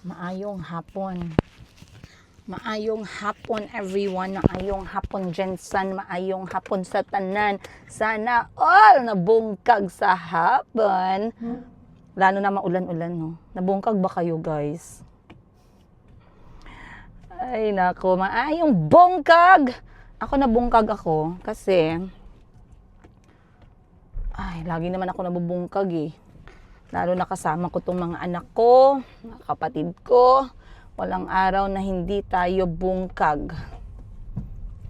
Maayong hapon. Maayong hapon everyone. Maayong hapon Jensen. Maayong hapon sa tanan. Sana all nabungkag sa hapon. Lalo na maulan-ulan, no? Nabungkag ba kayo, guys? Ay, nako. Maayong bungkag! Ako nabungkag ako kasi lagi naman ako nabubungkag eh. Lalo na kasama ko tong mga anak ko, mga kapatid ko. Walang araw na hindi tayo bungkag.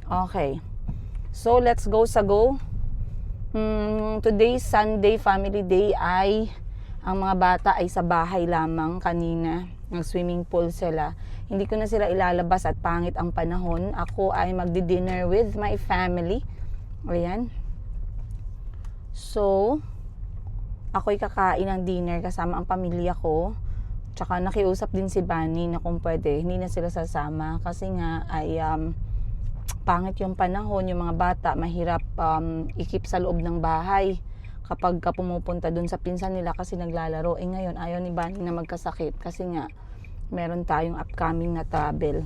Okay. So, let's go sa go. Today's Sunday Family Day ay ang mga bata ay sa bahay lamang kanina. Nag-swimming pool sila. Hindi ko na sila ilalabas at pangit ang panahon. Ako ay magdi-dinner with my family. Ayan. So, ako'y kakain ng dinner kasama ang pamilya ko. Tsaka nakiusap din si Bunny na kung pwede, hindi na sila sasama. Kasi nga ay pangit yung panahon, yung mga bata, mahirap ikip sa loob ng bahay. Kapag pumupunta dun sa pinsan nila kasi naglalaro. Ngayon, ayaw ni Bunny na magkasakit kasi nga meron tayong upcoming na travel.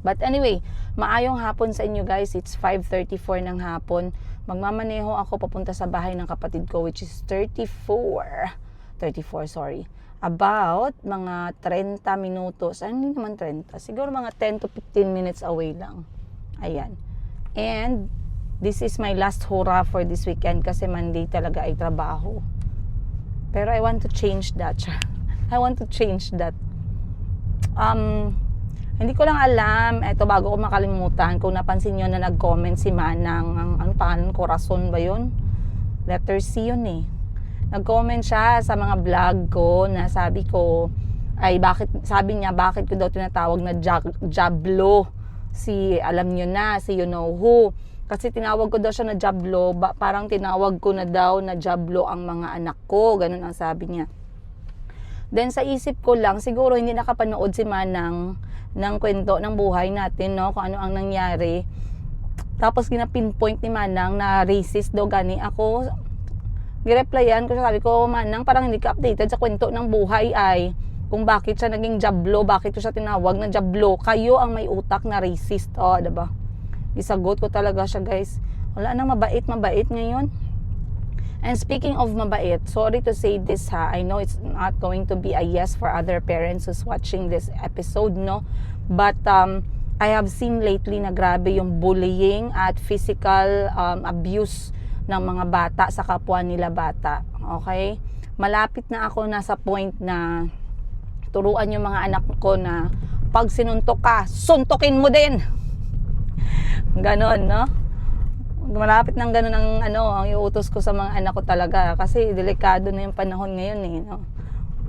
But anyway, maayong hapon sa inyo guys. It's 5:34 ng hapon. Magmamaneho ako papunta sa bahay ng kapatid ko which is 34, about mga 30 minutos. Hindi naman 30. Siguro mga 10 to 15 minutes away lang. Ayan. And this is my last hurrah for this weekend kasi Monday talaga ay trabaho. Pero I want to change that. I want to change that. Hindi ko lang alam, eto bago ko makalimutan, kung napansin nyo na nag-comment si Manang, ano pangalan, Corazon ba yun? Letter C yun eh. Nag-comment siya sa mga vlog ko na sabi ko, sabi niya, bakit ko daw tinatawag na Jablo, alam nyo na, si you know who. Kasi tinawag ko daw siya na Jablo, parang tinawag ko na daw na Jablo ang mga anak ko, ganun ang sabi niya. Then sa isip ko lang, siguro hindi nakapanood si Manang ng kwento ng buhay natin, no? Kung ano ang nangyari. Tapos pinpoint ni Manang na racist daw gani ako. Gireplyan ko, sabi ko, Manang, parang hindi ka updated sa kwento ng buhay ay kung bakit siya naging Jablo, bakit ko siya tinawag na Jablo. Kayo ang may utak na racist. Diba? Isagot ko talaga siya, guys. Wala nang mabait ngayon. And speaking of mabait, sorry to say this ha, I know it's not going to be a yes for other parents who's watching this episode, no? But I have seen lately na grabe yung bullying at physical abuse ng mga bata sa kapwa nila bata. Okay? Malapit na ako nasa point na turuan yung mga anak ko na pag sinuntok ka, suntokin mo din. Ganon, no? Malapit ng ganun ang iutos ko sa mga anak ko talaga kasi delikado na yung panahon ngayon eh, no?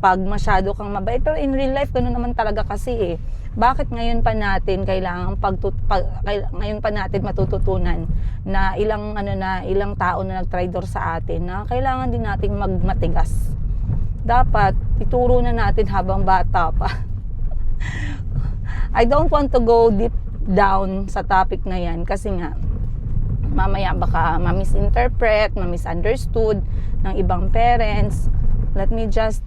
Pag masyado kang mabait, pero in real life ganun naman talaga kasi eh. Bakit ngayon pa natin ngayon pa natin matututunan na ilang tao na nagtraidor sa atin na kailangan din nating magmatigas. Dapat ituro na natin habang bata pa. I don't want to go deep down sa topic na yan kasi nga mamaya baka ma-misinterpret, ma-misunderstood ng ibang parents. Let me just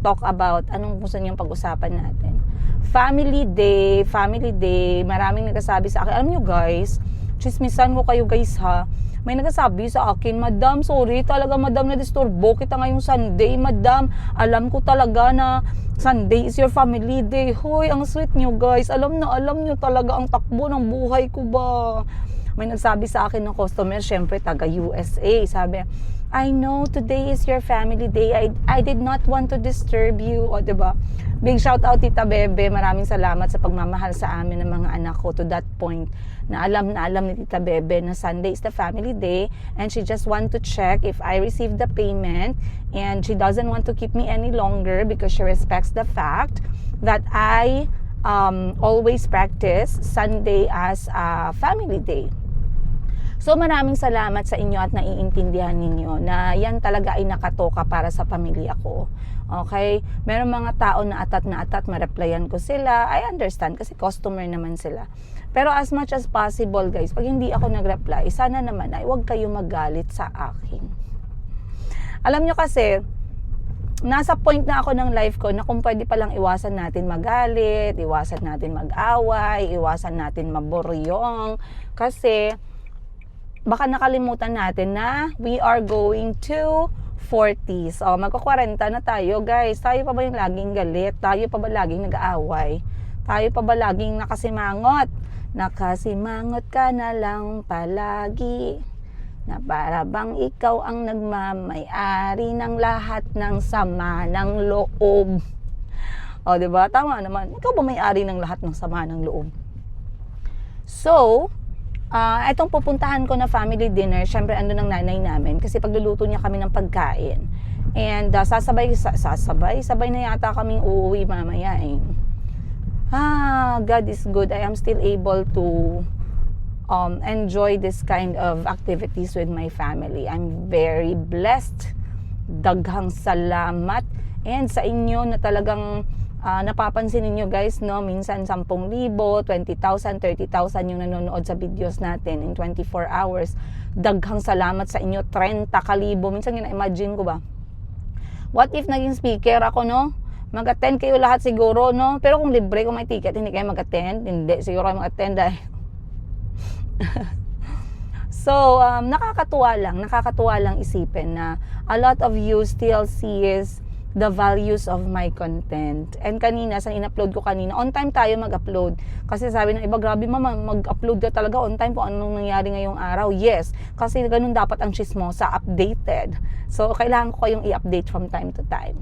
talk about anong gusto niyong pag-usapan natin. Family Day. Maraming nagsasabi sa akin. Alam niyo guys, chismisan ko kayo guys ha. May nagsasabi sa akin, Madam, sorry talaga Madam na disturbo kita ngayong Sunday. Madam, alam ko talaga na Sunday is your family day. Hoy, ang sweet niyo guys. Alam niyo talaga ang takbo ng buhay ko ba. May nagsabi sa akin ng customer, syempre taga USA, sabi, I know today is your family day. I did not want to disturb you. Diba? Big shout out Tita Bebe. Maraming salamat sa pagmamahal sa amin ng mga anak ko to that point na alam ni Tita Bebe na Sunday is the family day and she just want to check if I received the payment and she doesn't want to keep me any longer because she respects the fact that I always practice Sunday as a family day. So maraming salamat sa inyo at naiintindihan ninyo na yan talaga ay nakatoka para sa pamilya ko. Okay? Meron mga tao na atat, ma-replyan ko sila. I understand kasi customer naman sila. Pero as much as possible guys, pag hindi ako nag-reply, sana naman ay huwag kayo magalit sa akin. Alam nyo kasi, nasa point na ako ng life ko na kung pwede palang iwasan natin magalit, iwasan natin mag-away, iwasan natin maburyong. Kasi baka nakalimutan natin na we are going to 40s. O, magko-40 na tayo, guys. Tayo pa ba yung laging galit? Tayo pa ba laging nag-aaway? Tayo pa ba laging nakasimangot? Nakasimangot ka na lang palagi. Na para bang ikaw ang nagmamay-ari ng lahat ng sama ng loob. O, diba? Tama naman. Ikaw ba may-ari ng lahat ng sama ng loob? So, itong pupuntahan ko na family dinner, syempre ando ng nanay namin kasi pagluluto niya kami ng pagkain. And sabay na yata kaming uuwi mamaya eh. God is good. I am still able to enjoy this kind of activities with my family. I'm very blessed. Daghang salamat. And sa inyo na talagang napapansin niyo guys, no, minsan 10,000, 20,000, 30,000 yung nanonood sa videos natin in 24 hours. Daghang salamat sa inyo, 30,000. Minsan gina-imagine ko ba, what if naging speaker ako, no? Mag-attend kayo lahat siguro, no? Pero kung libre, kung may ticket, hindi kayo mag-attend. Hindi, siguro kayo mag-attend dahil so, nakakatuwa lang isipin na a lot of you still sees the values of my content. And kanina, sa in-upload ko kanina, on time tayo mag-upload. Kasi sabi ng iba, grabe mama, mag-upload ka talaga on time kung anong nangyari ngayong araw. Yes, kasi ganun dapat ang chismosa, updated. So, kailangan ko kayong i-update from time to time.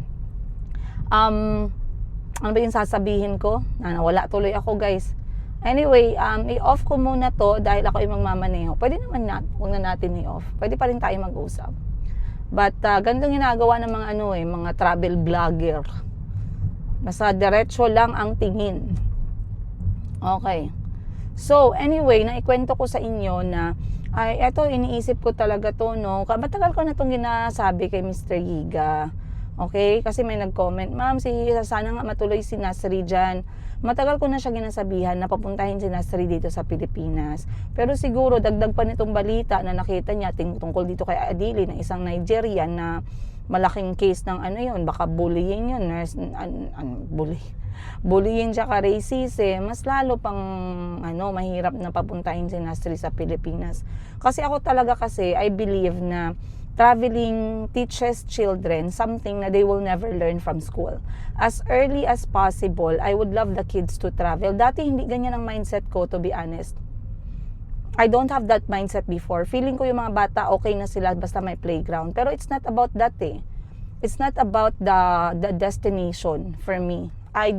Ano ba yung sasabihin ko? Nawala tuloy ako, guys. Anyway, i-off ko muna to dahil ako yung magmamaneho. Pwede naman huwag na natin i-off. Pwede pa rin tayo mag-usap. But ganitong ginagawa ng mga mga travel vlogger. Nasa diretso lang ang tingin. Okay. So, anyway, naikwento ko sa inyo na eto iniisip ko talaga to, no. Matagal ko na tong ginasabi kay Mr. Yiga. Okay? Kasi may nag-comment, ma'am, sana nga matuloy si Nasri dyan. Matagal ko na siya ginasabihan na papuntahin si Nasri dito sa Pilipinas. Pero siguro, dagdag pa nitong balita na nakita niya tungkol dito kay Adili, na isang Nigerian na malaking case ng baka bullying yun, bullying siya ka racism, mas lalo pang mahirap na papuntahin si Nasri sa Pilipinas. Kasi ako talaga I believe na traveling teaches children something na they will never learn from school. As early as possible, I would love the kids to travel. Dati hindi ganyan ang mindset ko, to be honest. I don't have that mindset before. Feeling ko yung mga bata okay na sila basta may playground. Pero it's not about that eh. It's not about the destination for me. I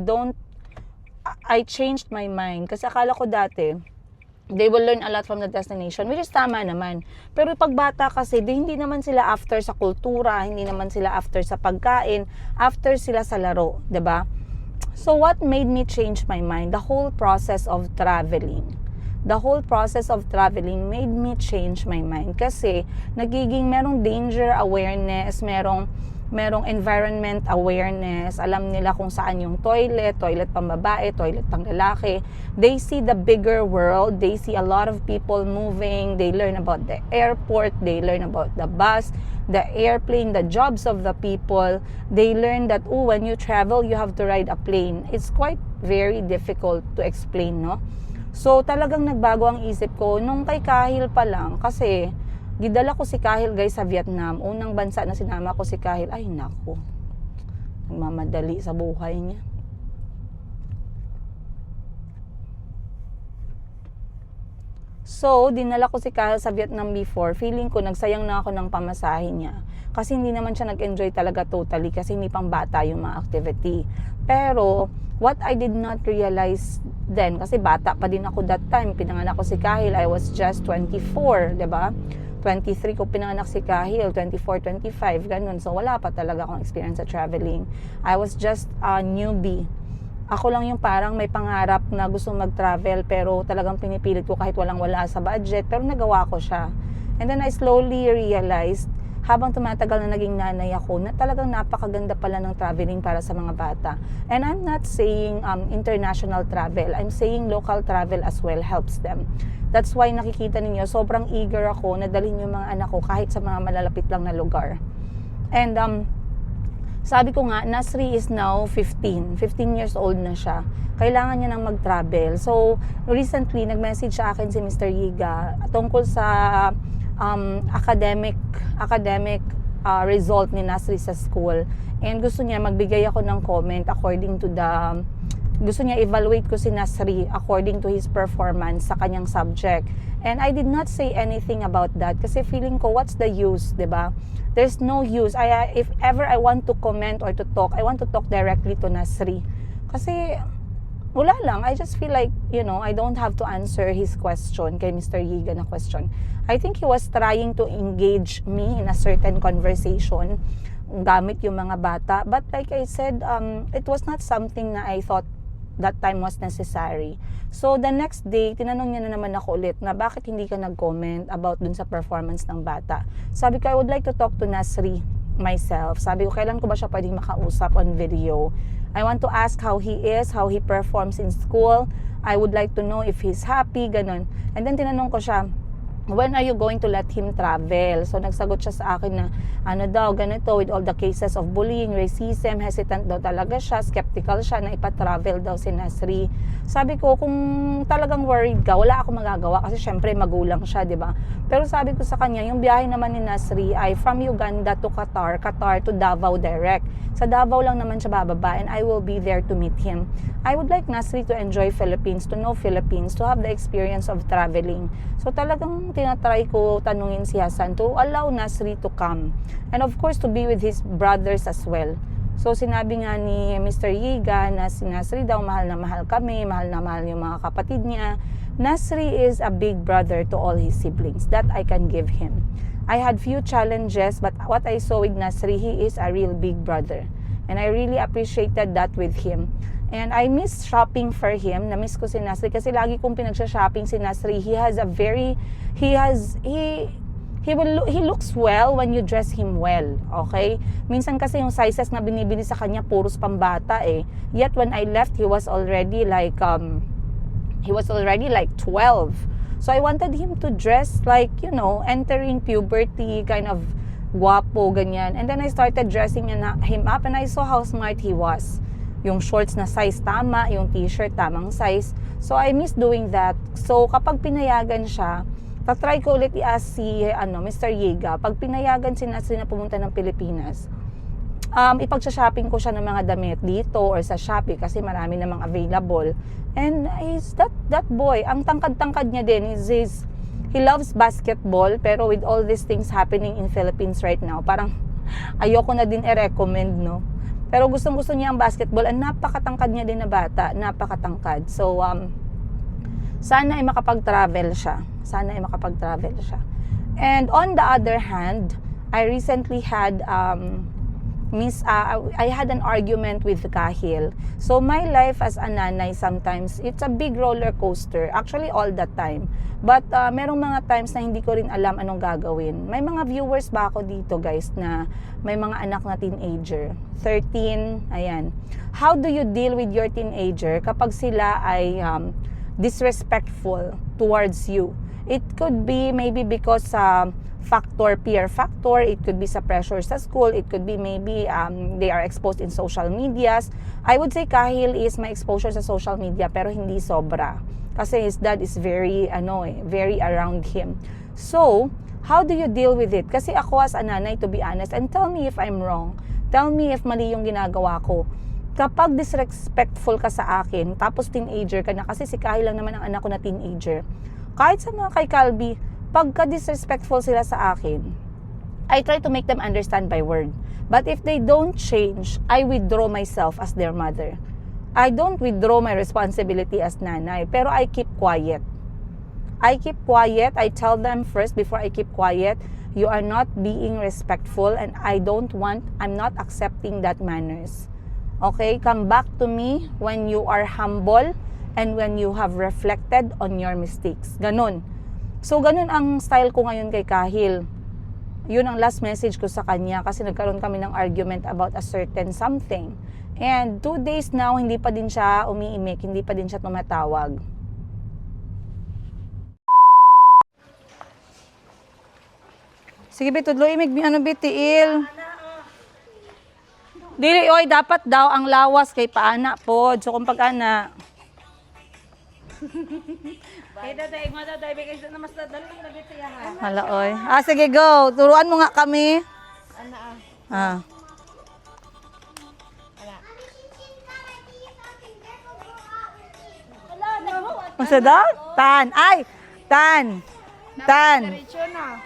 changed my mind. Kasi akala ko dati, they will learn a lot from the destination, which is tama naman. Pero pag bata kasi, hindi naman sila after sa kultura, hindi naman sila after sa pagkain, after sila sa laro, 'di ba? So what made me change my mind? The whole process of traveling. The whole process of traveling made me change my mind kasi merong danger awareness, merong environment awareness, alam nila kung saan yung toilet pang babae, toilet pang lalaki. They see the bigger world, they see a lot of people moving, they learn about the airport, they learn about the bus, the airplane, the jobs of the people. They learn that, when you travel, you have to ride a plane. It's quite very difficult to explain, no? So, talagang nagbago ang isip ko nung kay Kahil pa lang kasi gidala ko si Kahil guys sa Vietnam. Unang bansa na sinama ko si Kahil. Ay naku, nagmamadali sa buhay niya. So, dinala ko si Kahil sa Vietnam before. Feeling ko nagsayang na ako ng pamasahin niya. Kasi hindi naman siya nag-enjoy talaga totally kasi hindi pang bata yung mga activity. Pero, what I did not realize then, kasi bata pa din ako that time. Pinanganak ko si Kahil, I was just 24, diba? 23 ko pinanganak si Kahil, 24, 25, ganun. So, wala pa talaga akong experience sa traveling. I was just a newbie. Ako lang yung parang may pangarap na gusto mag-travel pero talagang pinipilit ko kahit walang-wala sa budget. Pero nagawa ko siya. And then I slowly realized, habang tumatagal na naging nanay ako, na talagang napakaganda pala ng traveling para sa mga bata. And I'm not saying international travel. I'm saying local travel as well helps them. That's why nakikita ninyo, sobrang eager ako na dalhin yung mga anak ko kahit sa mga malalapit lang na lugar. And Sabi ko nga, Nasri is now 15 years old na siya. Kailangan niya nang mag-travel. So, recently, nag-message sa akin si Mr. Yiga tungkol sa academic result ni Nasri sa school. And gusto niya magbigay ako ng comment according to gusto niya evaluate ko si Nasri according to his performance sa kanyang subject. And I did not say anything about that kasi feeling ko, what's the use, 'di ba? There's no use. If ever I want to comment or to talk, I want to talk directly to Nasri. Kasi wala lang, I just feel like, I don't have to answer his question, kay Mr. Yiga na question. I think he was trying to engage me in a certain conversation gamit yung mga bata. But like I said, it was not something na I thought that time was necessary. So the next day, tinanong niya na naman ako ulit na bakit hindi ka nag-comment about dun sa performance ng bata. Sabi ko, I would like to talk to Nasri myself. Sabi ko, kailan ko ba siya pwedeng makausap on video? I want to ask how he is, how he performs in school. I would like to know if he's happy, ganun. And then tinanong ko siya, when are you going to let him travel? So nagsagot siya sa akin na ganito, with all the cases of bullying, racism, hesitant daw talaga siya, skeptical siya na ipa-travel daw si Nasri. Sabi ko, kung talagang worried ka, wala akong magagawa kasi syempre magulang siya, di ba? Pero sabi ko sa kanya, yung biyahe naman ni Nasri ay from Uganda to Qatar to Davao direct. Sa Davao lang naman siya bababa and I will be there to meet him. I would like Nasri to enjoy Philippines, to know Philippines, to have the experience of traveling. So talagang tinatry ko tanungin si Hassan to allow Nasri to come. And of course, to be with his brothers as well. So sinabi nga ni Mr. Yiga na si Nasri daw mahal na mahal kami, mahal na mahal yung mga kapatid niya. Nasri is a big brother to all his siblings. That I can give him. I had few challenges, but what I saw with Nasri, he is a real big brother. And I really appreciated that with him. And I miss shopping for him. Na-miss ko si Nasri kasi lagi kong pinagsha-shopping si Nasri. He looks well when you dress him well, okay? Minsan kasi yung sizes na binibili sa kanya puros pambata eh. Yet when I left, he was already like 12. So I wanted him to dress like, entering puberty, kind of guwapo, ganyan. And then I started dressing him up and I saw how smart he was. Yung shorts na size tama, yung t-shirt tamang size. So I miss doing that. So kapag pinayagan siya, tatry ko ulit i-ask si Mr. Yiga, pag pinayagan si Nasri na pumunta ng Pilipinas, ipag-shopping ko siya ng mga damit dito or sa Shopee kasi marami namang available. And is that boy, ang tangkad-tangkad niya din he loves basketball, pero with all these things happening in Philippines right now, parang ayoko na din i-recommend, no? Pero gustong-gusto niya ang basketball, and napakatangkad niya din na bata, napakatangkad. So, sana ay makapag-travel siya. And on the other hand, I recently had I had an argument with Kahil. So my life as a nanay sometimes, it's a big roller coaster. Actually, all the time. But merong mga times na hindi ko rin alam anong gagawin. May mga viewers ba ako dito, guys, na may mga anak na teenager. 13, ayan. How do you deal with your teenager kapag sila ay disrespectful towards you? It could be maybe because peer factor, it could be sa pressure sa school, it could be maybe they are exposed in social medias. I would say Kahil is my exposure sa social media pero hindi sobra. Kasi his dad is very around him. So, how do you deal with it? Kasi ako as a nanay, to be honest, and tell me if I'm wrong. Tell me if mali yung ginagawa ko. Kapag disrespectful ka sa akin, tapos teenager ka na, kasi si Kahil lang naman ang anak ko na teenager. Kahit sa mga kay Calby, pagka disrespectful sila sa akin, I try to make them understand by word. But if they don't change, I withdraw myself as their mother. I don't withdraw my responsibility as nanay, pero I keep quiet. I tell them first before I keep quiet, you are not being respectful and I'm not accepting that manners. Okay, come back to me when you are humble and when you have reflected on your mistakes. Ganun. So, ganun ang style ko ngayon kay Kahil. Yun ang last message ko sa kanya kasi nagkaroon kami ng argument about a certain something. And 2 days now, hindi pa din siya umiimik, hindi pa din siya tumatawag. Sige, be, tudlo imig, tiil. Dili, oy, dapat daw ang lawas kay paana po. So, kung pag-ana. Kaya tatay, mga tatay, bigay na mas dadali na dito yan ha. Hala, oy. Ah, sige, go. Turuan mo nga kami. Ano Ah. Masa daw? Tan. Ay! Tan. Tan. Diretso na.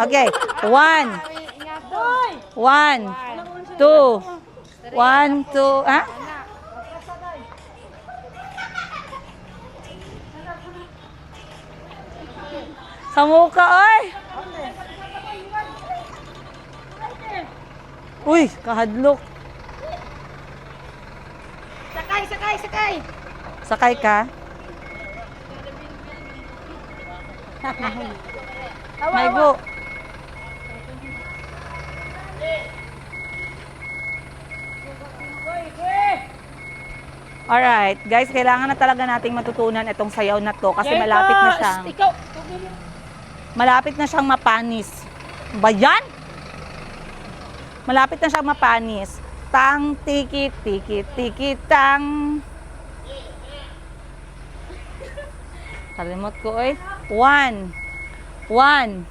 Okay. 1. Ingatoy! 1. 2. 1, 2. Ha? Sa mukha, oy! Uy, kahadlok. Sakay, sakay, sakay! Sakay ka? May go. Alright, guys, kailangan na talaga nating matutunan itong sayaw na to kasi malapit na siyang Ikaw! malapit na siyang mapanis. Ba yan? Malapit na siyang mapanis. Tang, tiki, tiki, tiki, tang. Kalimot ko, eh. 1. 1.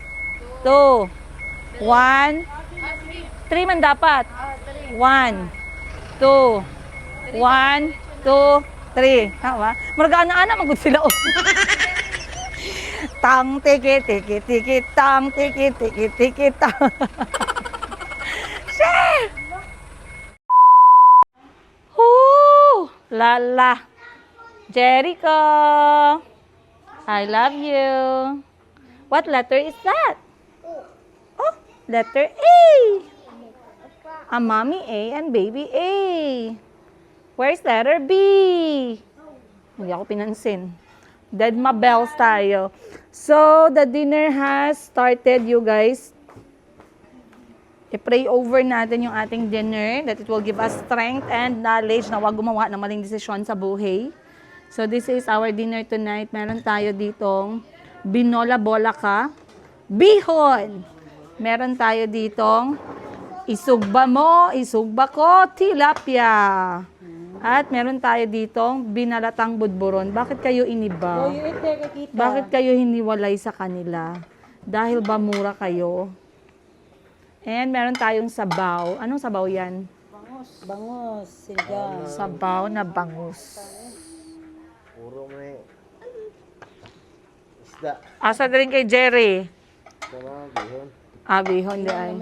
2. 1. 3 man dapat. 1. 2. 1, 2, 3. Tama? Marga-ana-ana, magod sila, oh. Tang, tiki, tiki, tiki, tang, tiki, tiki, tiki, tang. Shit! Woo! Lala. Jericho. I love you. What letter is that? Oh, letter A. A mommy A and baby A. Where's letter B? Hindi ako pinansin. Dead ma bells tayo. So, the dinner has started, you guys. I-pray over natin yung ating dinner that it will give us strength and knowledge na wag gumawa ng maling desisyon sa buhay. So, this is our dinner tonight. Meron tayo ditong binola-bola ka, bihon. Meron tayo ditong isugba mo, isugba ko, tilapia. At meron tayo ditong binalatang budburon. Bakit kayo iniba? Bakit kayo hiniwalay sa kanila? Dahil ba mura kayo? And meron tayong sabaw. Anong sabaw yan? Bangus. Bangus. Siligang. Sabaw na bangus. Puro may isda. Asa din kay Jerry? Sama, bihon. Bihon di ay.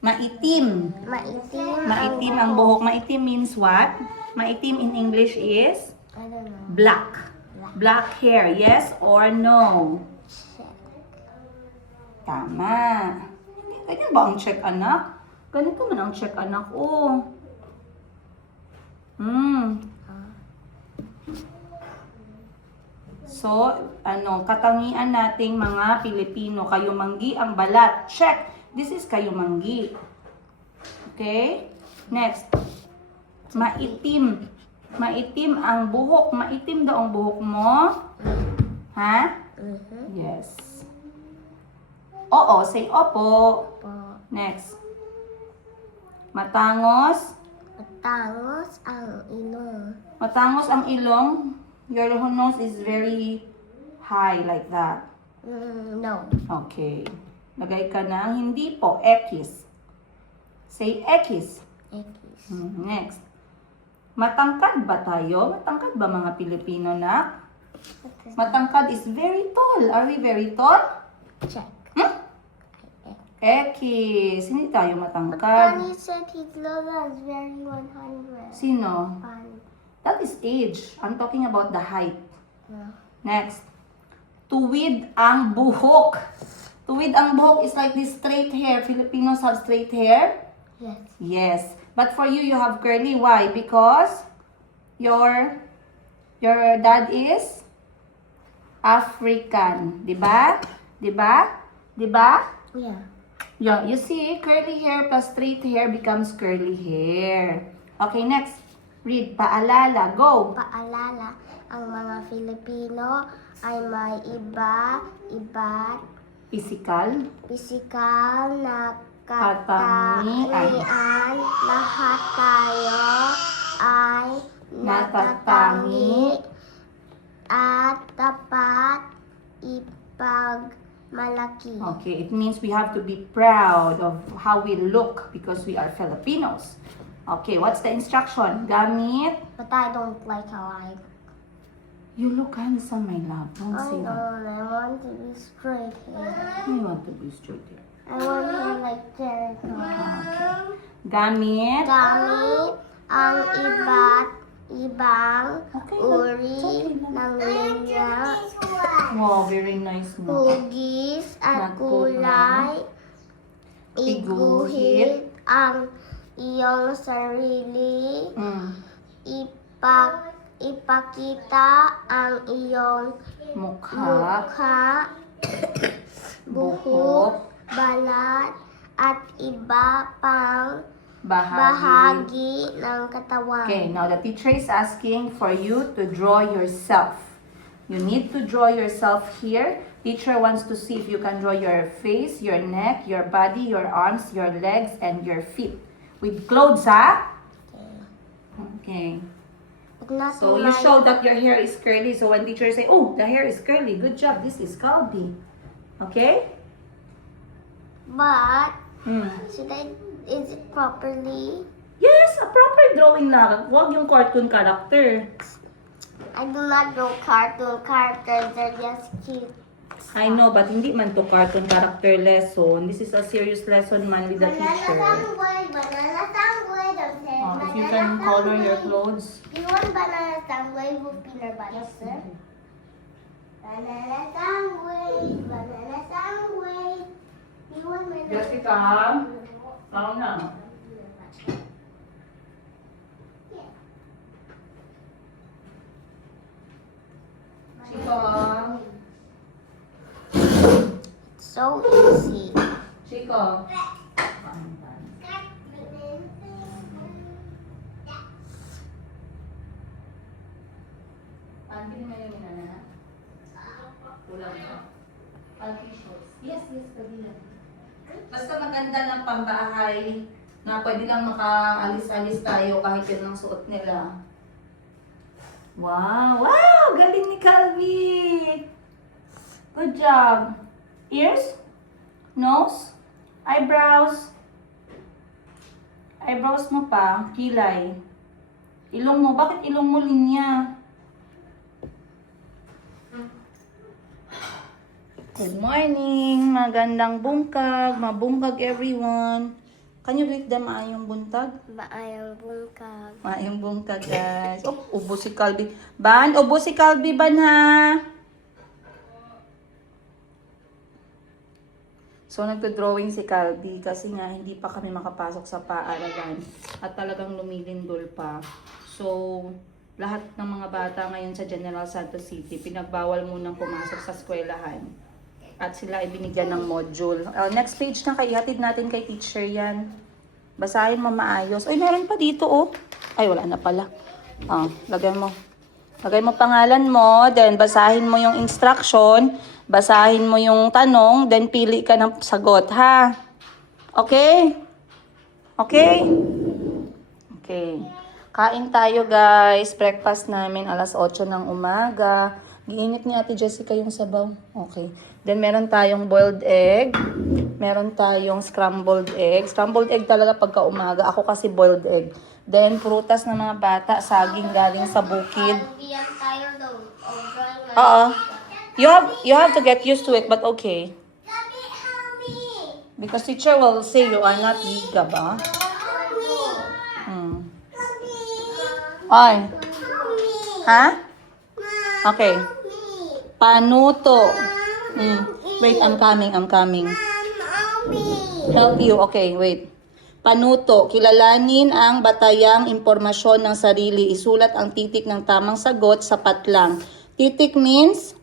Maitim. Maitim. Maitim ang buhok. Maitim means what? Maitim in English is I don't know. black. Black hair. Yes or no? Tama. Ganyan ba ang check, anak? Ganito man ang check, anak. Oh. So, katangian nating mga Pilipino, kayumanggi ang balat. Check. This is kayumanggi. Okay? Next. Maitim. Maitim ang buhok. Maitim daw ang buhok mo. Ha? Yes. Oo, say opo. Next. Matangos. Matangos ang ilong. Matangos ang ilong. Your nose is very high like that. No. Okay. Lagay ka ng hindi po. X. Say X. Ekis. Next. Matangkad ba tayo? Matangkad ba mga Pilipino na? Matangkad is very tall. Are we very tall? Check. X. Hindi tayo But matangkad. Bunny said his logo is very 100. Sino? Bunny. That is age. I'm talking about the height. No. Next. Tuwid ang buhok. Tuwid ang buhok is like this straight hair. Filipinos have straight hair. Yes. Yes. But for you, you have curly. Why? Because your dad is African. Diba? Diba? Diba? Yeah. Yeah, you see, curly hair plus straight hair becomes curly hair. Okay, next. Read. Paalala. Go. Paalala, ang mga Filipino ay may iba't Physical. pisikal na katangian, lahat tayo ay natatangi at dapat ipagmalaki. Okay, it means we have to be proud of how we look because we are Filipinos. Okay, what's the instruction? Gamit. But I don't like how I look. You look handsome, my love. Don't I say that. don't. I want to be straight hair. You want to be straight here. I want hair like Jericho. Gamit. Gamit ang iba't ibang Okay, uri it's okay ng linya, Wow, very nice mo. hugis at kulay. Iguhit ang iyong sarili. Ipakita ang iyong Mukha. mukha, buhok, balat, at iba pang bahagi ng katawan. Okay, now the teacher is asking for you to draw yourself. You need to draw yourself here. Teacher wants to see if you can draw your face, your neck, your body, your arms, your legs, and your feet. With clothes, ha? Okay. But not So you my- show that your hair is curly. So when teacher say, oh, the hair is curly, good job. This is Calbi. Okay? But Hmm. is it properly? Yes, a proper drawing lang. Huwag yung cartoon character. I do not draw cartoon characters. They're just cute. I know, but hindi man to cartoon character lesson. This is a serious lesson man with the teacher. Banana sandwich. I'm saying Oh, if you can color your clothes. You want banana sandwich with peanut butter, sir? Banana sandwich. Banana sandwich. You want banana Jessica, calm na. Chico. So easy. Chico. Auntie, may yung inana? Kulang ba? Auntie shorts. Yes, pwede lang. Basta maganda ng pambahay na pwede lang makaalis-alis tayo kahit yun ang suot nila. Wow! Wow! Galing ni Calvi! Good job! Ears? Nose? Eyebrows? Eyebrows mo pa? Kilay? Ilong mo? Bakit ilong mo linya? Good morning! Magandang bungkag! Mabungkag everyone! Can you greet them maayong buntag? Maayang bungkag. Maayong bungkag guys. Oh, ubo si Calvi. Ban, ubo si Calvi ban ha! So, nagdo-drawing si Calvi kasi nga hindi pa kami makapasok sa paaralan at talagang lumilindol pa. So, lahat ng mga bata ngayon sa General Santos City, pinagbawal munang pumasok sa eskwelahan. At sila ay binigyan ng module. Next page na kay hatid natin kay teacher yan. Basahin mo maayos. Uy, meron pa dito oh. Ay, wala na pala. Lagay mo. Lagay mo pangalan mo, then basahin mo yung instruction, basahin mo yung tanong, then pili ka ng sagot, ha? Okay? Okay? Okay. Kain tayo, guys. Breakfast namin alas 8 ng umaga. Giinit ni Ate Jessica yung sabaw. Okay. Then, meron tayong boiled egg. Meron tayong scrambled egg. Scrambled egg talaga pagka umaga. Ako kasi boiled egg. Then, prutas ng mga bata. Saging galing sa bukid. Bigyan tayo daw. Oo. You have to get used to it, but okay. Because teacher will say you are not giga ba? Ay. Ha? Okay. Panuto. Wait, I'm coming. Help you. Okay, wait. Panuto. Kilalanin ang batayang impormasyon ng sarili. Isulat ang titik ng tamang sagot, sapat lang. Titik means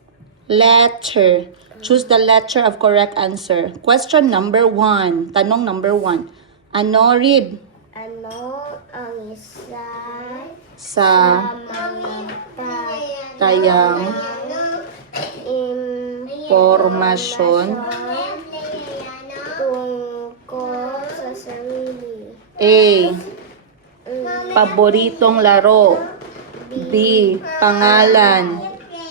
letter. Choose the letter of correct answer. Question number 1. Tanong number 1. Ano, read? Ano ang isa Sa mga tayang impormasyon formasyon tungkol A. Paboritong laro. B. Pangalan.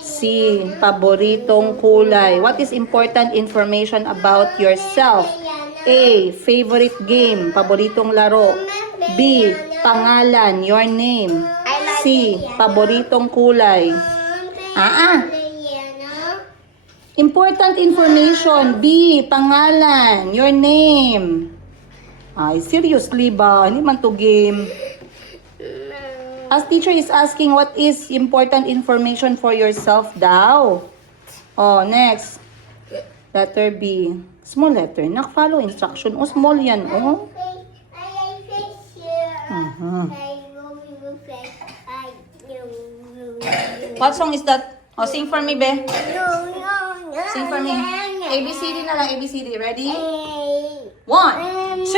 C. Paboritong kulay. What is important information about yourself? A. Favorite game. Paboritong laro. B. Pangalan. Your name. C. Paboritong kulay. Important information. B. Pangalan. Your name. Ay, seriously ba? Hindi man to game. As teacher is asking, what is important information for yourself daw? Oh, next. Letter B. Small letter. Nak-follow instruction. Oh, small yan. Oh. What song is that? Oh, sing for me, be. Sing for me. ABCD na lang, ABCD. Ready? 1, 2.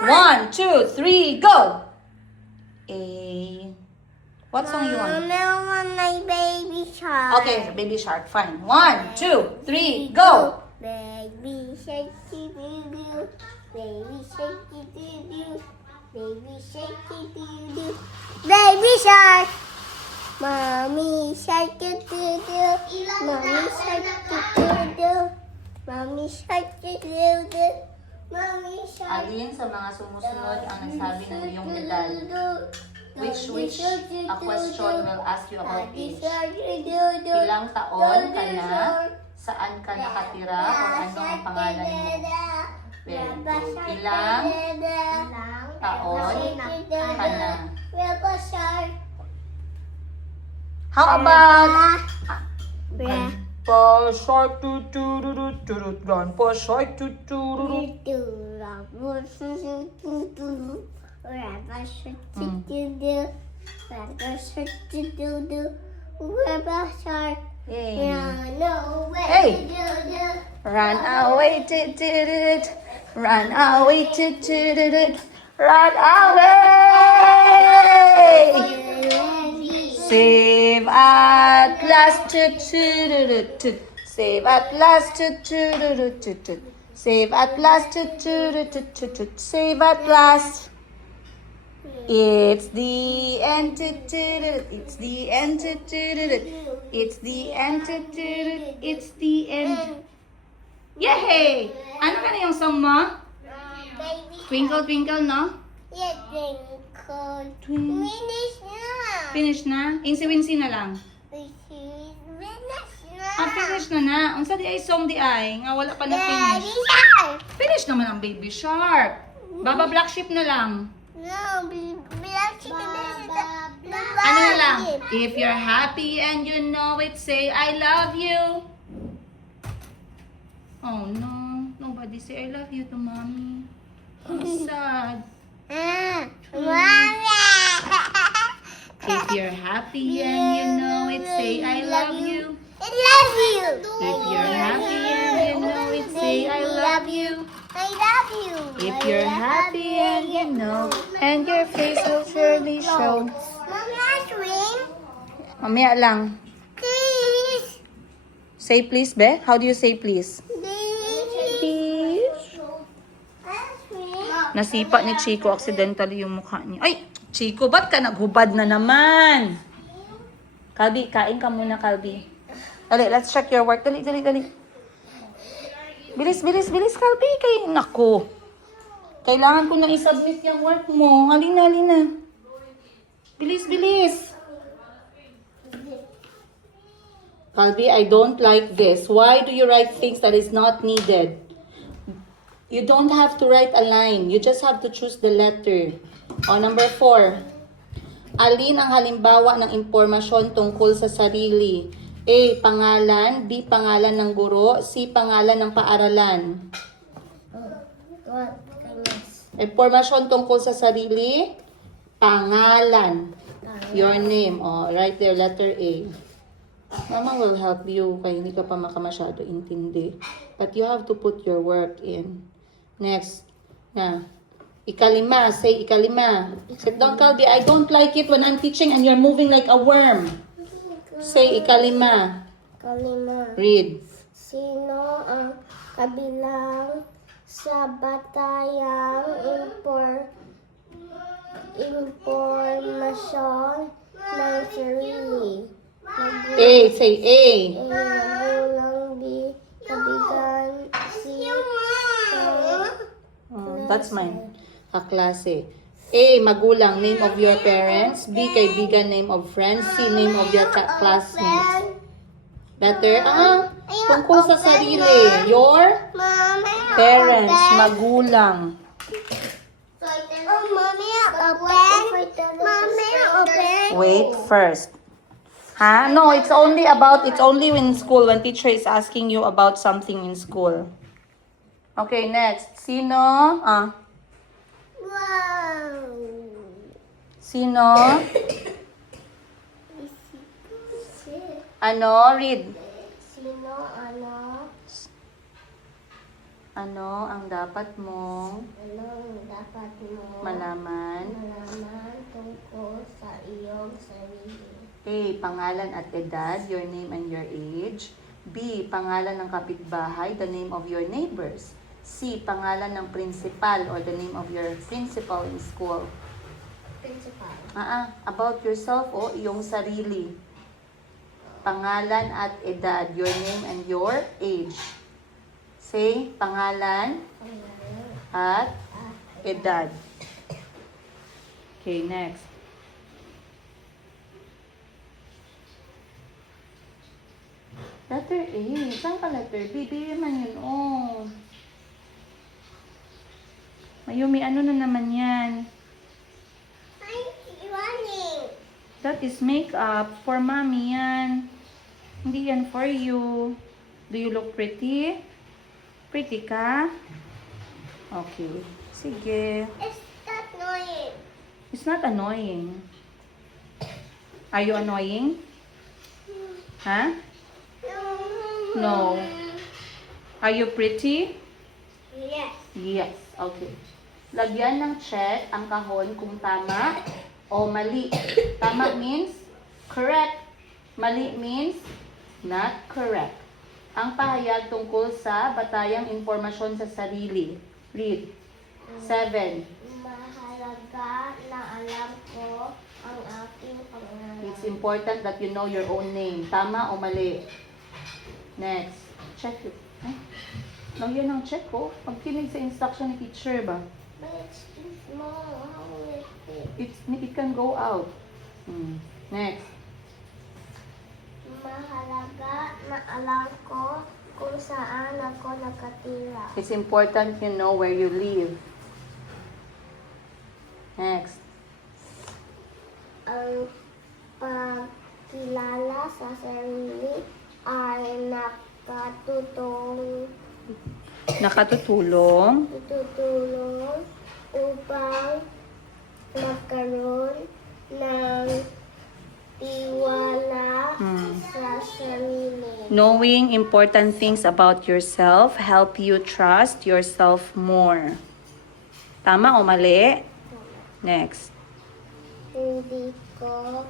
1, 2, 3, go! A. What song you want? My baby shark. Okay, Baby Shark. Fine. 1, 2, 3, go! Baby shark, doo doo. Baby shark, doo doo. Baby shark, doo doo. Baby shark. Mommy shark, doo doo. Mommy shark, doo doo. Mommy shark, doo doo. Mommy shark. Alin sa mga sumusunod ang nagsabi ng iyong edad? Which a question will ask you about age? Ilang taon ka na? Saan ka nakatira? O ano ang pangalan mo? Very good. Ilang taon ka na? How about Grandpa Shark Grandpa Shark Yay. Hey. Run away, run away, run away. Save at last, save at last, save at last, save at last. It's the end, it's the end, it's the end, it's the end. Yay! Ano ka na yung song mo? Twinkle, twinkle, no? Finish na? Insi-winsi na lang. Finish na na. Unsa di ay song di ay? Nga wala pa na finish. Finish naman ang Baby Shark. Baba Black Sheep na lang. Ano na lang? If you're happy and you know it, say I love you. Oh no. Nobody say I love you to mommy. How sad. If you're happy and you know it, say I love you. I love you. If you're happy and you know it, say I love you. I love you. If you're happy and you know, and your face will surely show. Mommy, ice cream. Mamaya lang. Please. Say please, be? How do you say please? Please. Ice cream. Nasipa ni Chico accidentally yung mukha niya. Ay! Chico, ba't ka naghubad na naman? Kalbi, kain ka muna, Kalbi. Dali, let's check your work. Dali, dali, dali. Bilis, bilis, bilis, Kalbi. Naku. Kailangan ko nang isubmit yung work mo. Halina, halina. Bilis, bilis. Kalbi, I don't like this. Why do you write things that is not needed? You don't have to write a line. You just have to choose the letter. O, number 4. Alin ang halimbawa ng impormasyon tungkol sa sarili? A. Pangalan. B. Pangalan ng guro. C. Pangalan ng paaralan. Impormasyon tungkol sa sarili. Pangalan. Your name. O, right there, letter A. Mama will help you kaya hindi ka pa makamasyado intindi. But you have to put your work in. Next. Na. Ikalima. Say ikalima. Sit down, Kalbi. I don't like it when I'm teaching and you're moving like a worm. Say ikalima. Kalima. Read. Sino ang kabilang sa batayang impormasyon ng sarili. A, say A. Magulang di kabigan si That's mine. Kaklase. A, magulang, name of your parents. B, kaibigan, name of friends. C, name of your classmates. Letter A, tungkol sa sarili. Your parents, magulang. Mommy, open. Mommy, open. Wait first. Ha? No, it's only in school when teacher is asking you about something in school. Okay, next. Sino? Wow. Sino? Ano? Read. Sino, Ano ang dapat mong anong dapat mo malaman? malaman tungkol sa iyong sarili? A, pangalan at edad, your name and your age. B, pangalan ng kapitbahay, the name of your neighbors. C, pangalan ng principal or the name of your principal in school. Principal. About yourself o iyong sarili. Pangalan at edad, your name and your age. Say, pangalan at edad. Okay, next. Letter A. Saan ka letter B? B naman yun. Oh. Mayumi, ano na naman yan? I'm running. That is makeup. For mommy yan. Hindi yan for you. Do you look pretty? Pretty ka? Okay. Sige. It's not annoying. It's not annoying. Are you annoying? Huh? No. Are you pretty? Yes. Yes. Okay. Lagyan ng check ang kahon kung tama o mali. Tama means correct. Mali means not correct. Ang pahayag tungkol sa batayang impormasyon sa sarili. Read. 7. Mahalaga na alam ko ang aking pangalan. It's important that you know your own name. Tama o mali? Next. Check it. Lagyan ng check ko. Pagkinig sa instruction ni teacher ba? But it's too small. How will it fit? It can go out. Next. Mahalaga na alam ko kung saan ako nakatira. It's important you know where you live. Next. Ang pagkilala sa sarili ay Nakatutulong tutulong upang magkaroon ng tiwala sa sarili. knowing important things about yourself help you trust yourself more. Tama o mali? Next. Hindi ko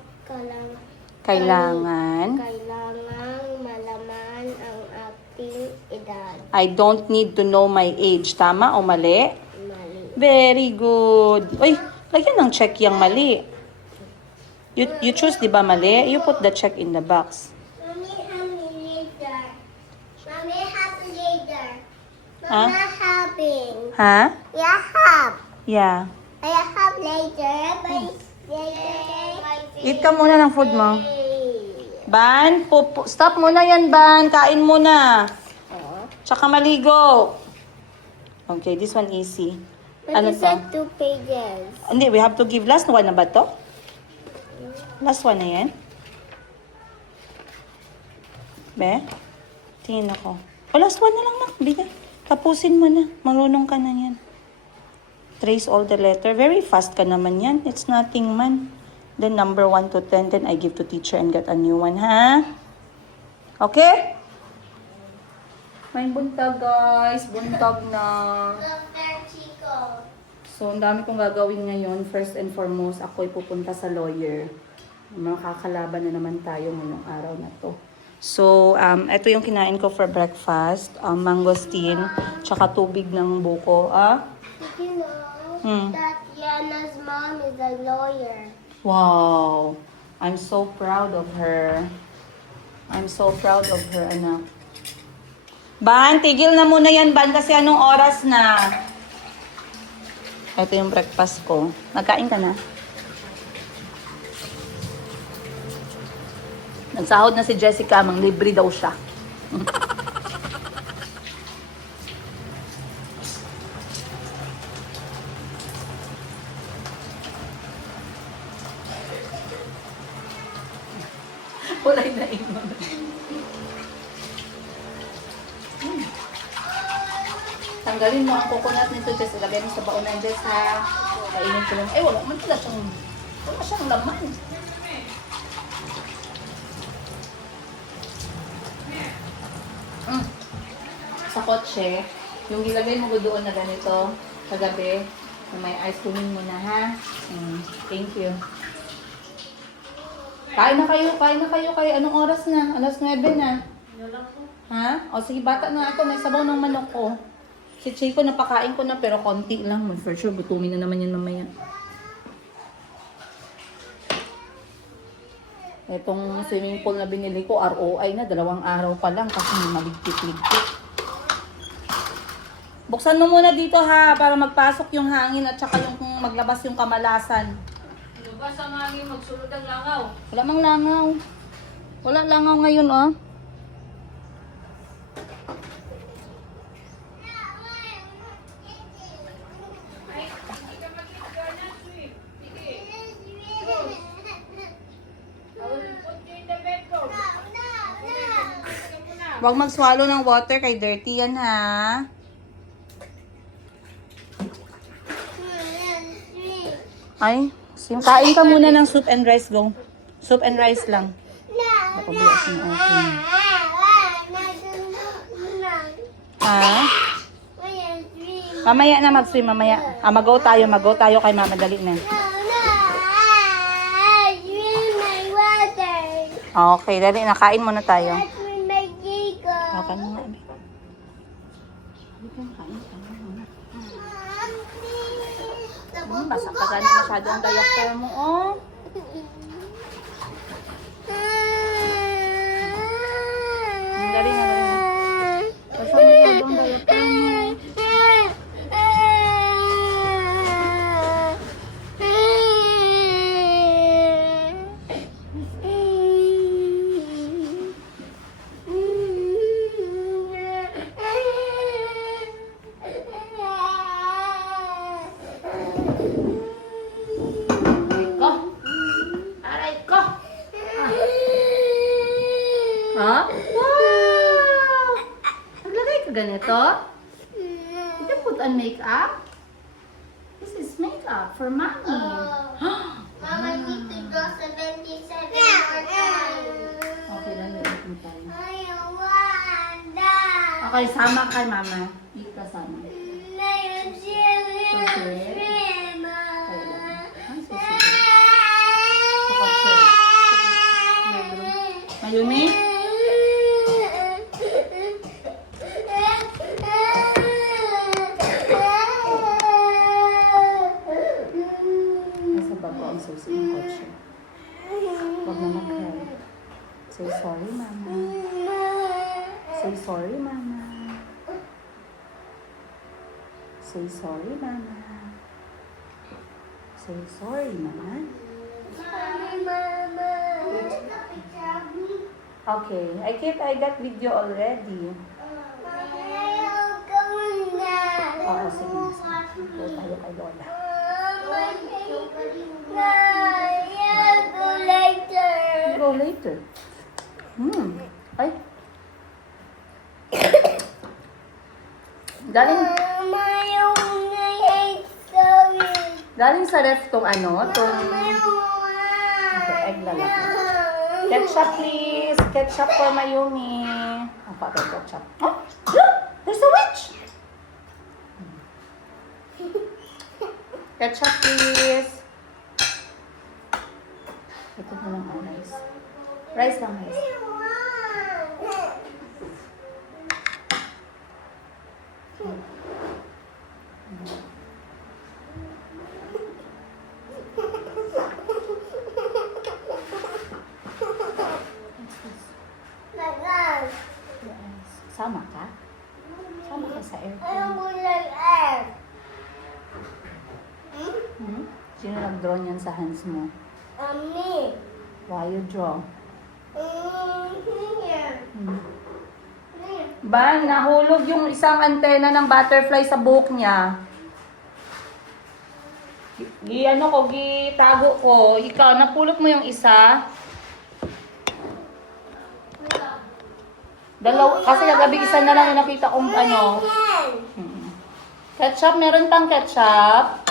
Kailangan. kailangang malaman ang aking edad. I don't need to know my age. Tama o mali? Mali. Very good. Uy, lagyan ng check yung mali. You choose, di ba mali? You put the check in the box. Mommy have later. Mommy have later. Huh? Mama having. Ha? Yeah, have. Yeah. I have later. But later. Eat ka muna ng food mo. Ban, stop muna yan, Ban. Kain muna. Tsaka maligo. Okay, this one easy. But Ano it's to? like 2 pages. Hindi, we have to give last one na ba to? Last one na yan? Be? Tingin ako. O, last one na lang na. Bigay. Tapusin mo na. Marunong ka na yan. Trace all the letter. Very fast ka naman yan. It's nothing man. Then number 1 to 10, then I give to teacher and get a new one, ha? Okay? May buntag, guys. Buntag na. Dr. Chico. So, ang dami kong gagawin ngayon. First and foremost, ako'y pupunta sa lawyer. Makakalaban na naman tayo ngayong araw na to. So, ito yung kinain ko for breakfast. Mangosteen, tsaka tubig ng buko. Did you know that Yana Anna's mom is a lawyer. Wow. I'm so proud of her. I'm so proud of her, anak. Ban, tigil na muna yan, Ban, kasi anong oras na? Ito yung breakfast ko. Nagkain ka na? Nagsahod na si Jessica, mang libre daw siya. Walay na inom. Tanggalin mo ang coconut nito, Jess. Ilagay mo sa baonan, Jess, ha? Kainin ko lang. Wala man pala siyang, wala siyang laman. Sa kotse, yung ilagay mo ko doon na ganito, kagabi, na may ice cream mo na, ha? Thank you. Kain na kayo, kaya anong oras na? Alas 9 na. Ha? O sige, bata na ako, may sabaw ng manok ko. Si Chico, napakain ko na, pero konti lang. For sure, gutumin na naman yan mamaya. Itong swimming pool na binili ko, ROI na, 2 araw pa lang kasi maligpit-ligpit. Buksan mo muna dito, ha, para magpasok yung hangin at saka yung maglabas yung kamalasan. Lumabas ang hangin, magsulod ang langaw. Wala mang langaw. Wala langaw ngayon, oh. Huwag mag-swallow ng water kay dirty yan, ha. Ay, kain ka muna ng soup and rice, go. Soup and rice lang. Ako biyak yung open. Ha? Mamaya na mag-swim, mamaya. Mag-go tayo kay mama, dali na. Okay, dali na, kain muna tayo. Okay mo nga, Abi. Basa ka ganit masyado ang diaper mo, oh. Dali na. Basa mo masyado ang diaper mo. Ha? Wow! Naglagay ka ganito? You can put on makeup? This is makeup for mommy. Mama need to go 77 more times. Okay, lang mo tayo. I wanda. Okay, sama kay mama. Dito ka sama. I am serious. So sweet. Grandma. Ay, so sweet. Sakot siya. Mayumi? Nasa baba ang susi ng kotse. Huwag na mag-cry. Say sorry, mama. Say sorry, mama. Say sorry, mama. Say sorry, mama. Sorry, Mama. Okay, I got video already. Ayaw ka muna. Oo, sige. Go tayo kay Lola. Ayaw ko later. Go later. Ay. Galing sa ref tong ano, tong... Okay, egg lalaki. Ketchup, please. Ketchup for Mayumi. Ang patay ketchup. Oh, look! There's a witch! Ketchup, please. Ito na lang ang rice. Rice lang, rice. Sino nag-draw niyan sa hands mo? Me. Why you draw? Here. Ban, nahulog yung isang antena ng butterfly sa buhok niya. Gitago ko. Ikaw, napulot mo yung isa. Kasi kagabi isa na lang yung nakita kong ano. Ketchup, meron pang ketchup.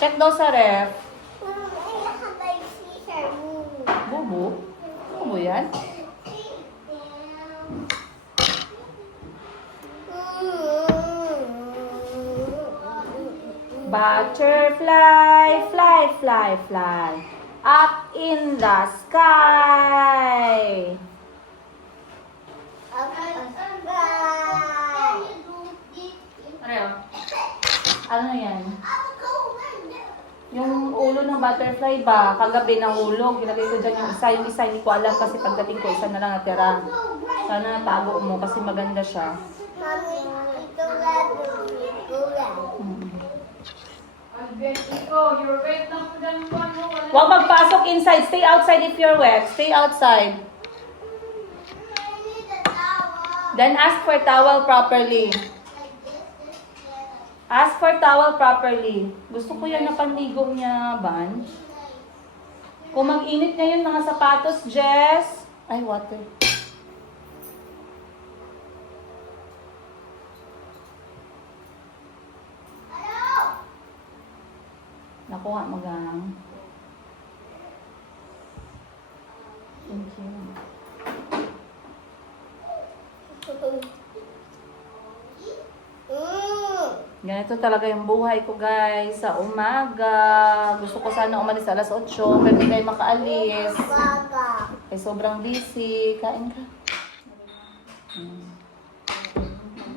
Check daw sa ref. Bubu? Bubu yan? Butterfly, fly, fly, fly. Up in the sky. Ano yan? Yung ulo ng butterfly ba? Kagabi nahulog. Ginagay ko dyan yung isa. Yung isa hindi ko alam kasi pagdating ko isa na lang natira. Sana natago mo kasi maganda siya. Mami, ito lang. Ito lang. Huwag magpasok inside. Stay outside if you're wet. Stay outside. Then ask for towel properly. Ask for towel properly. Gusto ko yan na panligo niya, Ban. Kung mag-init na yun, mga sapatos, Jess. Ay, water. Nakuha, magang. Thank you. Ganito talaga yung buhay ko, guys. Sa umaga. Gusto ko sana umalis alas 8, pero hindi kayo makaalis. Ay, sobrang busy. Kain ka.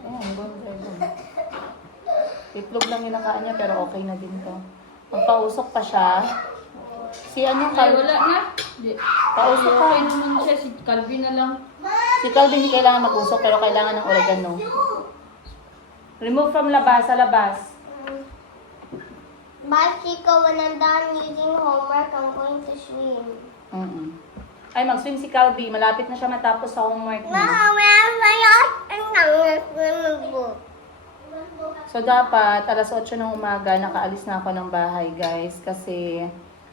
Ayan, good. Itlog lang yung nakain niya, pero okay na din to. Magpausok pa siya. Si ano, Ay, wala na. Di. Pausok ka. Okay naman siya, si Calvin na lang. Si Calvin hindi kailangan mag-usok, pero kailangan ng oregano. Remove from labas, sa labas. Bye, Chico. When I'm done using homework, I'm going to swim. Ay, mag-swim si Calvin. Malapit na siya matapos sa homework niya. So, dapat, alas 8 ng umaga, nakaalis na ako ng bahay, guys. Kasi,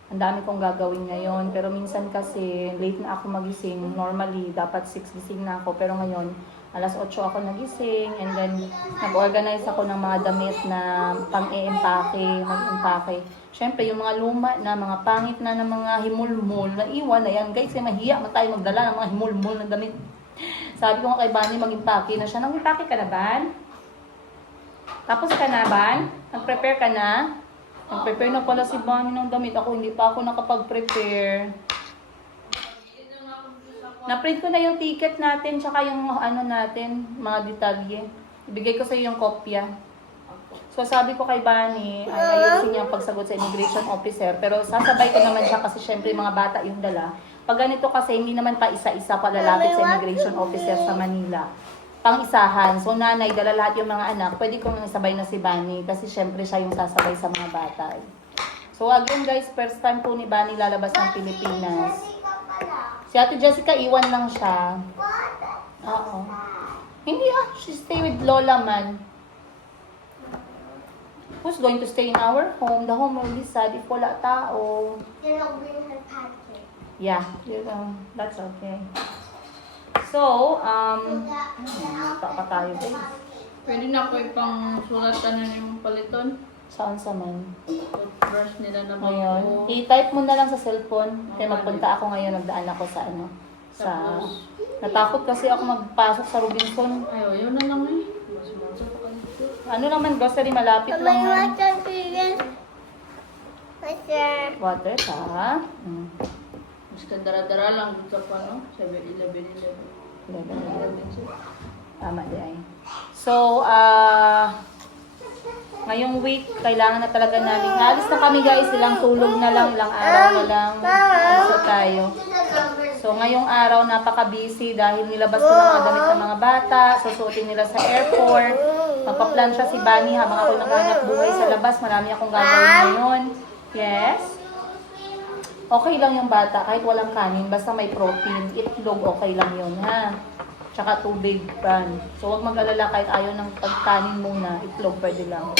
ang dami kong gagawin ngayon. Pero minsan kasi, late na ako magising. Normally, dapat 6 gising na ako. Pero ngayon, alas 8 ako nagising. And then, nag-organize ako ng mga damit na pang-i-empake, mag-empake. Siyempre, yung mga luma na, mga pangit na, ng mga himulmul, na iwan na yan. Guys, mahiya man tayo magdala ng mga himulmul na damit. Sabi ko nga kay Bunny, mag-empake na siya. Nag-empake ka na, Ban? Tapos ka na, Ban? Nag-prepare ka na? Nag-prepare na pala si Bunny ng damit. Ako, hindi pa ako nakapag-prepare. Na-print ko na yung ticket natin, tsaka yung ano natin, mga detalye. Ibigay ko sa iyo yung kopya. So, sabi ko kay Bunny, ayusin niya ang pagsagot sa immigration officer. Pero sasabay ko naman siya kasi syempre yung mga bata yung dala. Pag ganito kasi, hindi naman pa isa-isa palalapit sa immigration officer sa Manila. Pang-isahan. So, nanay, dala lahat yung mga anak. Pwede kong isabay na si Bunny kasi syempre siya yung sasabay sa mga bata. So, again guys, first time po ni Bunny lalabas ng Pilipinas. Si Ate Jessica, iwan lang siya. Oo. Hindi she stay with Lola man. Who's going to stay in our home? The home will be sad if wala tao. Then I'll bring her pancake. Yeah, that's okay. So, pa tayo guys. Pwede na ako ipang sulatan na yung paliton. Saan sa man? Toothbrush nila na Ngayon, bago. i-type mo na lang sa cellphone. Kaya magpunta ako ngayon, nagdaan ako sa ano. Natakot kasi ako magpasok sa Robinson. Ay, ayaw na lang eh. Mas pa dito. Ano naman, grocery malapit lang. Water, please. Water. Water ka? Mas kadara-dara lang dito pa, no? 7-Eleven. Tama di ay. So, ngayong week, kailangan na talaga namin. Alis na kami guys, ilang tulog na lang, ilang araw na lang. Alis tayo. So, ngayong araw, napaka-busy dahil nilabas ko ng mga damit ng mga bata. Susuotin nila sa airport. Magpa-plan siya si Bunny habang ako naghanap buhay sa labas. Marami akong gagawin ngayon. Yes? Okay lang yung bata kahit walang kanin, basta may protein. Itlog, okay lang yun, ha? Tsaka tubig, pan. So, huwag mag-alala kahit ayaw ng pagkanin muna. Itlog, pwede lang.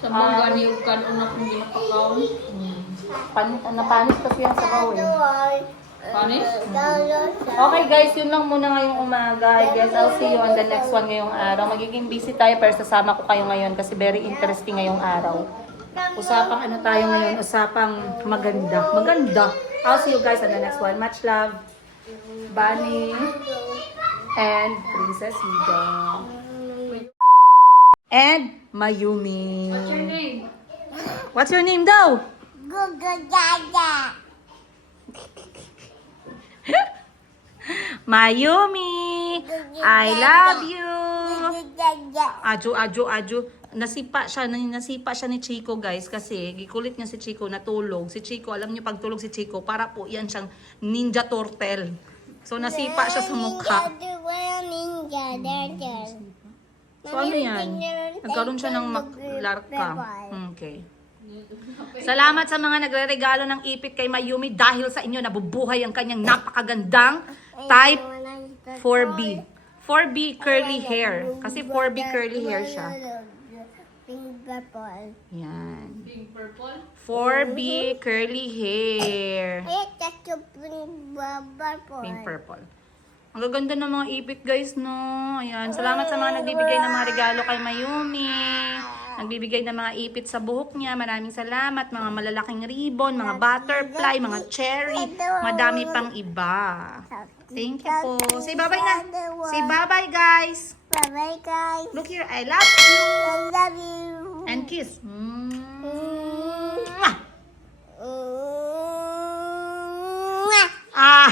Sa mga ganiyog kan, unak hindi mapakaw. Napanis kasi yan sa bawal. Panis? Okay guys, yun lang muna ngayong umaga. I guess I'll see you on the next one ngayong araw. Magiging busy tayo pero sasama ko kayo ngayon kasi very interesting ngayong araw. Usapang ano tayo ngayon? Usapang maganda. Maganda. I'll see you guys on the next one. Much love. Bunny and Princess Ida. And Mayumi. What's your name? What's your name daw? Mayumi, I love you. Aju. Nasipa siya ni Chico guys kasi gikulit niya si Chico natulog. Si Chico, alam niyo pag tulog si Chico, para po yan siyang ninja turtle. So nasipa siya sa mukha. So ano yan? Nagkaroon siya ng larka. Okay. Salamat sa mga nagre-regalo ng ipit kay Mayumi dahil sa inyo nabubuhay ang kanyang napakagandang type 4B. 4B curly hair. Kasi 4B curly hair siya. Pink purple. Yan. Pink purple? 4B curly hair. Ay, that's yung pink purple. Pink purple. Ang gaganda ng mga ipit guys, no? Ayan. Salamat sa mga nagbibigay ng mga regalo kay Mayumi. Nagbibigay ng mga ipit sa buhok niya. Maraming salamat. Mga malalaking ribbon, mga butterfly, mga cherry. Madami pang iba. Thank you po. Say bye-bye na. Say bye-bye guys. Bye-bye, guys. Look here. I love you. I love you. And kiss. Mwah. Ah.